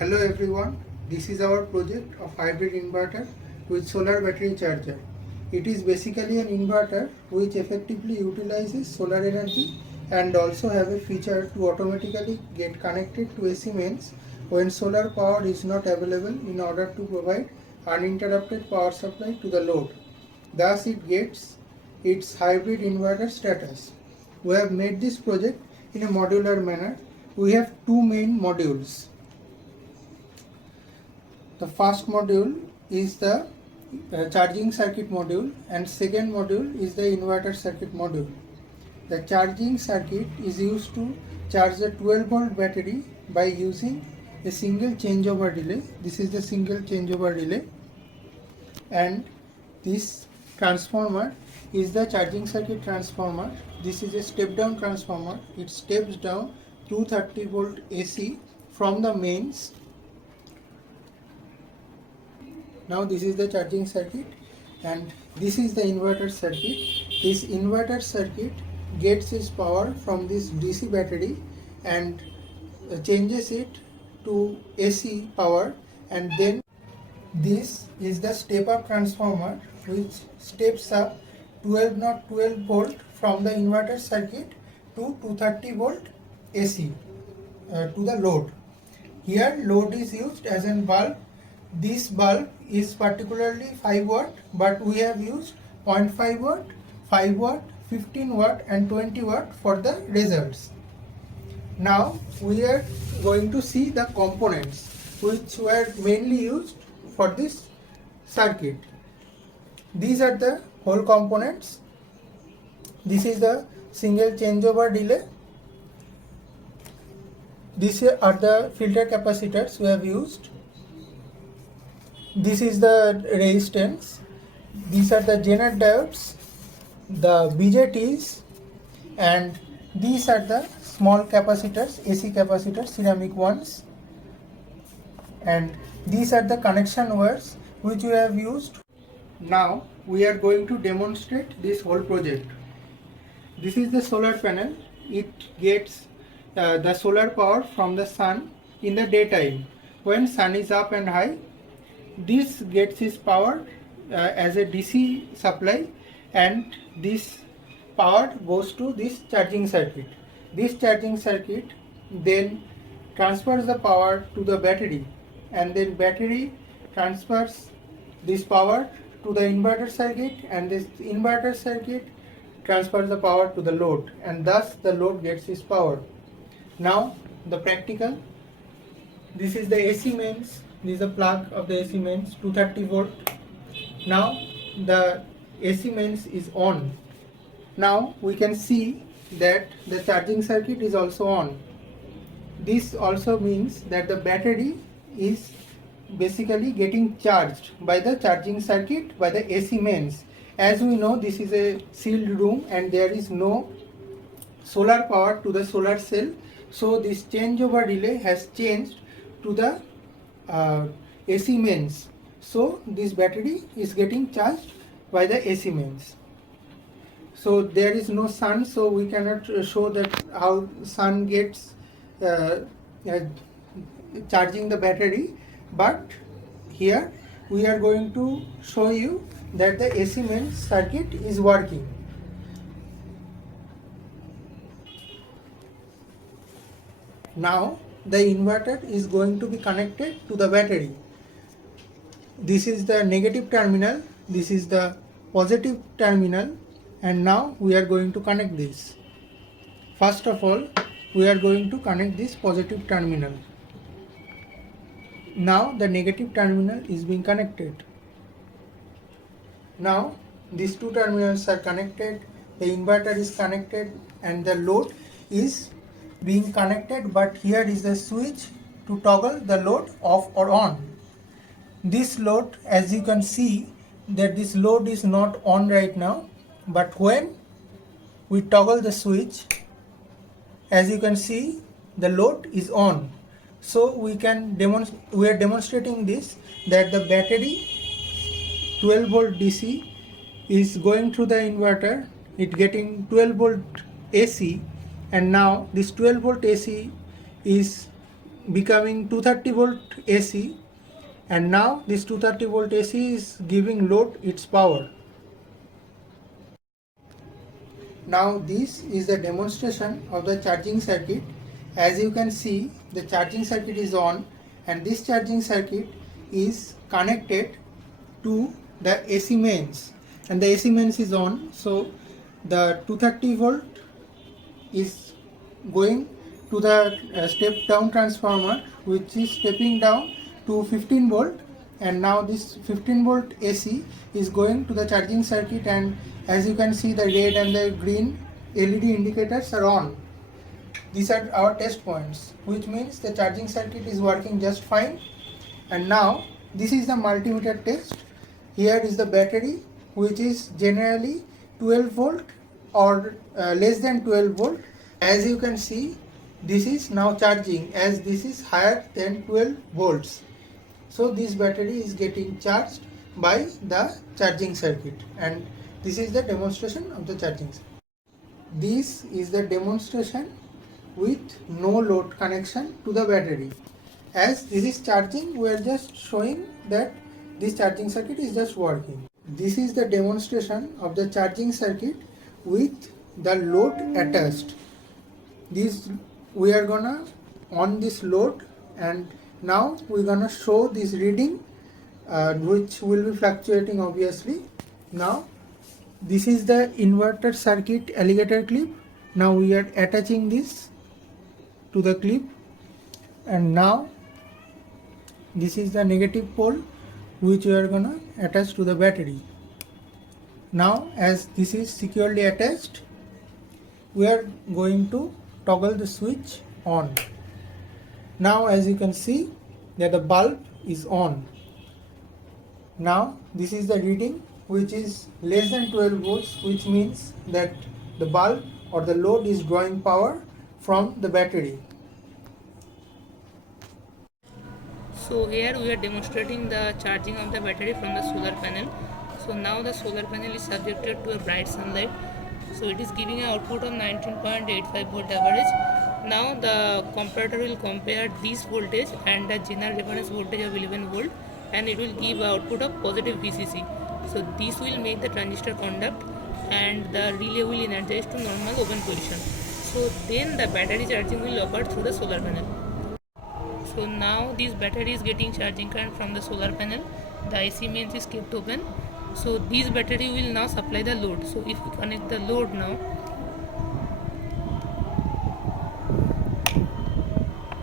Hello everyone, this is our project of hybrid inverter with solar battery charger. It is basically an inverter which effectively utilizes solar energy and also have a feature to automatically get connected to AC mains when solar power is not available in order to provide uninterrupted power supply to the load. Thus it gets its hybrid inverter status. We have made this project in a modular manner. We have two main modules. The first module is the charging circuit module and second module is the inverter circuit module. The charging circuit is used to charge the 12-volt battery by using a single changeover relay. This is the single changeover relay, and this transformer is the charging circuit transformer. This is a step down transformer. It steps down 230 volt AC from the mains. Now this is the charging circuit and this is the inverter circuit. This inverter circuit gets its power from this DC battery and changes it to AC power, and then this is the step up transformer which steps up 12 volt from the inverter circuit to 230 volt AC to the load. Here load is used as a bulb. This bulb is particularly 5 watt, but we have used 0.5 watt, 5 watt, 15 watt and 20 watt for the results. Now we are going to see the components which were mainly used for this circuit. These are the whole components. This is the single changeover relay. These are the filter capacitors we have used. This is the resistance. These are the Zener diodes, the BJTs, and these are the small capacitors, AC capacitors, ceramic ones, and these are the connection wires which we have used. Now we are going to demonstrate this whole project. This is the solar panel. It gets the solar power from the sun in the daytime when sun is up and high. This gets its power as a DC supply, and this power goes to this charging circuit. This charging circuit then transfers the power to the battery, and then battery transfers this power to the inverter circuit, and this inverter circuit transfers the power to the load, and thus the load gets its power. Now the practical. This is the AC mains. This is the plug of the AC mains, 230 volt. Now the AC mains is on. Now we can see that the charging circuit is also on. This also means that the battery is basically getting charged by the charging circuit by the AC mains. As we know, this is a sealed room and there is no solar power to the solar cell. So this changeover relay has changed to the AC mains. So this battery is getting charged by the AC mains. So there is no sun, so we cannot show that how sun gets charging the battery, but here we are going to show you that the AC mains circuit is working. Now the inverter is going to be connected to the battery. This is the negative terminal, this is the positive terminal, and now we are going to connect this. First of all, we are going to connect this positive terminal. Now the negative terminal is being connected. Now these two terminals are connected, the inverter is connected, and the load is being connected, but here is the switch to toggle the load off or on. This load, as you can see, that this load is not on right now, but when we toggle the switch, as you can see, the load is on. So we are demonstrating this, that the battery 12 volt DC is going through the inverter, it getting 12 volt AC, and now this 12 volt AC is becoming 230 volt AC, and now this 230 volt AC is giving load its power. Now this is the demonstration of the charging circuit. As you can see, the charging circuit is on, and this charging circuit is connected to the AC mains, and the AC mains is on. So the 230 volt is going to the step down transformer, which is stepping down to 15 volt, and now this 15 volt AC is going to the charging circuit, and as you can see, the red and the green LED indicators are on. These are our test points, which means the charging circuit is working just fine. And now this is the multimeter test. Here is the battery, which is generally 12 volt or less than 12 volt. As you can see, this is now charging, as this is higher than 12 volts. So this battery is getting charged by the charging circuit, and this is the demonstration of the charging circuit. This is the demonstration with no load connection to the battery. As this is charging, we are just showing that this charging circuit is just working. This is the demonstration of the charging circuit with the load attached. This we are gonna on this load, and now we're gonna show this reading, which will be fluctuating obviously. Now this is the inverter circuit alligator clip. Now we are attaching this to the clip, and now this is the negative pole which we are gonna attach to the battery. Now as this is securely attached, we are going to toggle the switch on. Now as you can see that the bulb is on. Now this is the reading, which is less than 12 volts, which means that the bulb or the load is drawing power from the battery. So here we are demonstrating the charging of the battery from the solar panel. So now the solar panel is subjected to a bright sunlight. So it is giving an output of 19.85 volt average. Now the comparator will compare this voltage and the general reference voltage of 11 volt, and it will give output of positive VCC. So this will make the transistor conduct, and the relay will energize to normal open position. So then the battery charging will occur through the solar panel. So now this battery is getting charging current from the solar panel. The IC mains is kept open. So this battery will now supply the load. So if we connect the load now,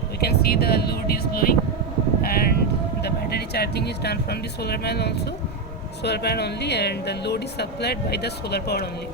we can see the load is flowing, and the battery charging is done from the solar panel only, and the load is supplied by the solar power only.